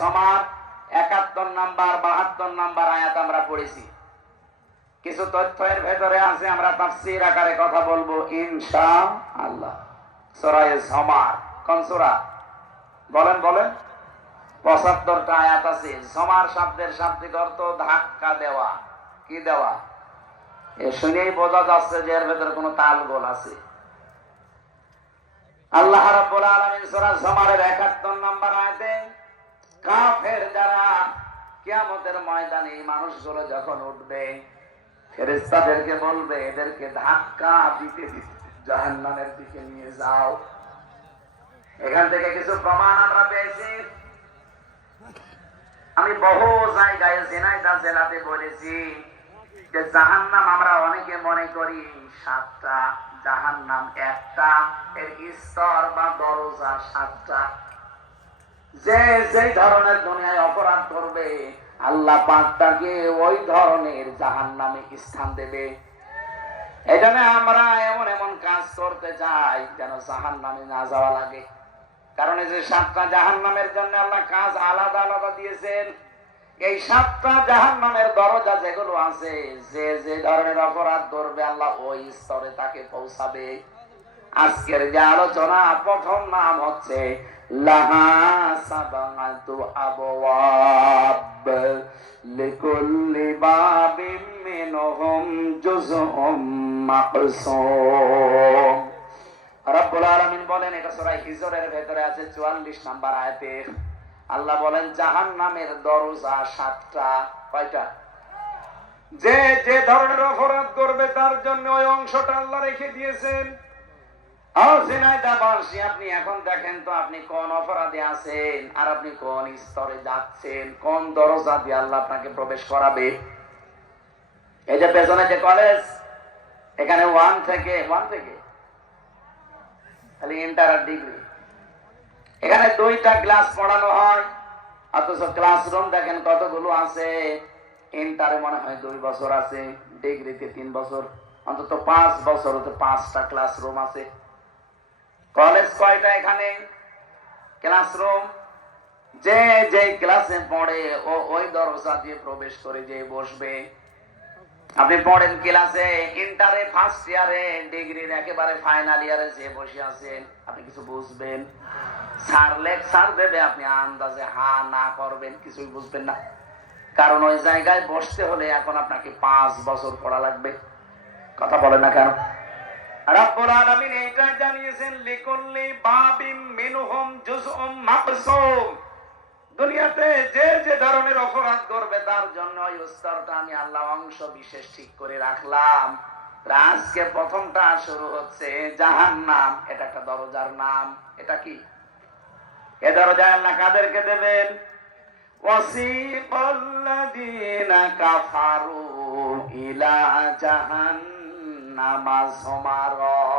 সমাজ, একাত্তর নাম্বার, বাহাত্তর নাম্বার আয়াত আমরা পড়েছি। কিছু তথ্যের ভেতরে আছে, আমরা তাফসির আকারে কথা বলব ইনশা আল্লাহ সরায়ে সমার কোন সূরা? বলেন বলেন। পঁচাত্তরটা আয়াত আছে সমার শব্দের শাব্দিক অর্থ ধাক্কা দেওয়া। কি দেওয়া? এ শুনেই বোঝা যাচ্ছে যে এর ভেতরে কোনো তাল গোল আছে। আল্লাহ রাব্বুল আলামিন সূরা সমারের 71 নম্বর কিয়ামতের ময়দানে এই মানুষগুলো যখন উঠবে, ফেরেশতাদেরকে বলবে, এদেরকে ধাক্কা দিতে দিতে দিকে নিয়ে যাও। এখান থেকে কিছু প্রমাণ আমরা পেয়েছি। আমি বহু জায়গায় জেনাইদা জেলাতে বলেছি যে জাহান্নাম আমরা অনেকে মনে করি সাতটা, জাহান্নাম একটা, এর স্তর বা দরজা সাতটা। যে যেই ধরনের দুনিয়ায় অপরাধ করবে, আল্লাহ পাক তাকে ওই ধরনের জাহান্নামে স্থান দেবে। এখানে আমরা এমন এমন কাজ করতে চাই যেন জাহান্নামে না যাওয়া লাগে। কারণ এই যে সাতটা জাহান্নামের জন্য আল্লাহ কাজ আলাদা আলাদা দিয়েছেন। এই সাতটা জাহান্নামের দরজা যেগুলো আছে, যে যে ধরনের অপরাধ করবে, আল্লাহ ওই স্তরে তাকে পৌঁছাবে। আজকের যে আলোচনা, প্রথম নাম হচ্ছে বলেন, এটা হিজরের ভেতরে আছে 44 নাম্বার আয়াতে। আল্লাহ বলেন, জাহান্নামের দরজা সাতটা, কয়টা? যে যে ধরনের অপরাধ করবে, তার জন্য ওই অংশটা আল্লাহ রেখে দিয়েছেন। আপনি এখন দেখেন তো আপনি কোন অপরাধে আছেন, আর আপনি কোন স্তরে যাচ্ছেন, কোন দরজা দিয়ে আল্লাহ আপনাকে প্রবেশ করাবে। এই যে পেছনে যে কলেজ এখানে ওয়ান থেকে ওয়ান থেকে? ইন্টার আর ডিগ্রি এখানে দুইটা ক্লাস পড়ানো হয়, অথচ ক্লাসরুম দেখেন কতগুলো আছে। ইন্টারে মনে হয় দুই বছর আছে ডিগ্রিতে তিন বছর, অন্তত পাঁচ বছর পাঁচটা ক্লাসরুম আছে। কলেজ কয়টা এখানে? ক্লাসরুম? যে যে ক্লাসে পড়ে, ও ওই দরজা দিয়ে প্রবেশ করে যে বসবে। আপনি পড়েন ক্লাসে, ইন্টারে ফার্স্ট ইয়ারে ডিগ্রির একেবারে ফাইনাল ইয়ারে যে বসে আছেন, আপনি কিছু বুঝবেন? স্যার লেকচার দেবে আপনি আন্দাজে হা না করবেন, কিছুই বুঝবেন না। কারণ ওই জায়গায় বসতে হলে এখন আপনাকে পাঁচ বছর পড়া লাগবে। কথা বলে না কেন? রাব্বুল আলামিন এইটা জানিয়েছেন, লিকুল্লি বাবিম মিনহুম জুজউম মাকসুম। দুনিয়াতে যে যে ধরনের অপরাধ করবে, তার জন্য ওই আমি আল্লাহ অংশ বিশেষ ঠিক করে রাখলাম। আজকে প্রথমটা শুরু হচ্ছে জাহান্নাম। এটা একটা দরজার নাম। এটা কি? এ দরজায় আল্লাহ কাদেরকে দেবেন? ওয়াসিকাল্লাযীনা কাফারু ইলা যুমারা